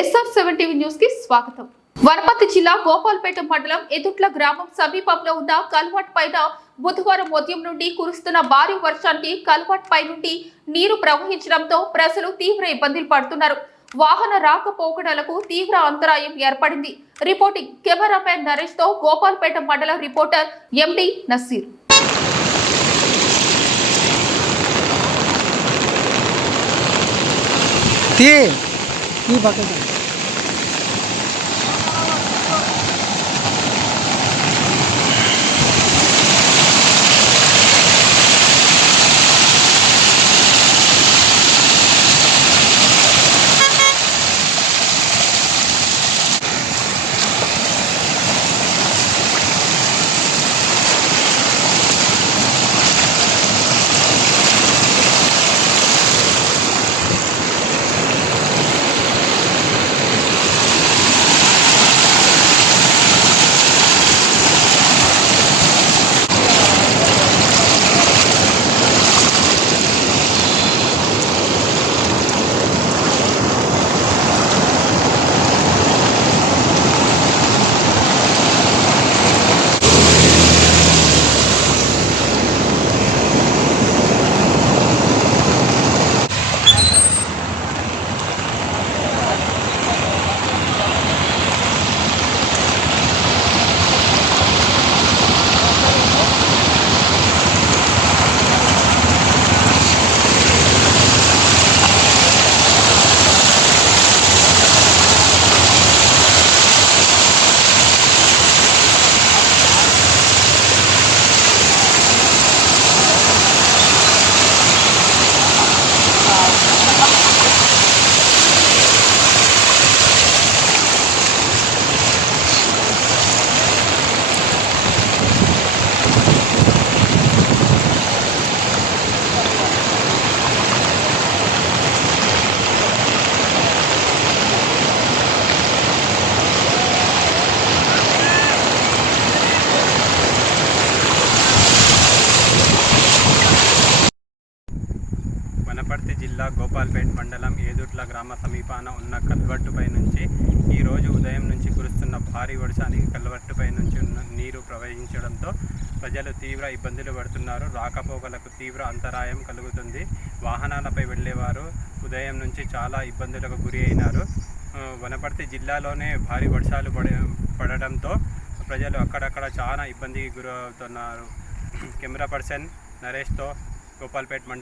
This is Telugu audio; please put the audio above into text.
ఎస్ఆర్ సెవెన్ టీవీ న్యూస్కి స్వాగతం. వనపర్తి జిల్లా గోపాల్పేట మండలం ఎదుట్ల గ్రామం సమీపంలో ఉన్న కల్వట్ పైన బుధవారం ఉదయం నుండి కురుస్తున్న భారీ వర్షానికి కల్వట్ పై నుండి నీరు ప్రవహించడంతో ప్రజలు తీవ్ర ఇబ్బందులు పడుతున్నారు. వాహన రాకపోకడలకు తీవ్ర అంతరాయం ఏర్పడింది. రిపోర్టింగ్ కెమెరామెన్ నరేష్తో గోపాల్పేట మండల రిపోర్టర్ ఎండి నసీర్. తీ తీ పక్కన వనపర్తి జిల్లా గోపాల్పేట్ మండలం ఏదుట్ల గ్రామ సమీపాన ఉన్న కల్వర్టుపై నుంచి ఈరోజు ఉదయం నుంచి కురుస్తున్న భారీ వర్షానికి కల్వర్టుపై నుంచి నీరు ప్రవహించడంతో ప్రజలు తీవ్ర ఇబ్బందులు పడుతున్నారు. రాకపోకలకు తీవ్ర అంతరాయం కలుగుతుంది. వాహనాలపై వెళ్ళేవారు ఉదయం నుంచి చాలా ఇబ్బందులకు గురి అయినారు. వనపర్తి జిల్లాలోనే భారీ వర్షాలు పడ పడడంతో ప్రజలు అక్కడక్కడ చాలా ఇబ్బందికి గురవుతున్నారు. కెమెరా పర్సన్ నరేష్తో గోపాల్పేట్ మండలం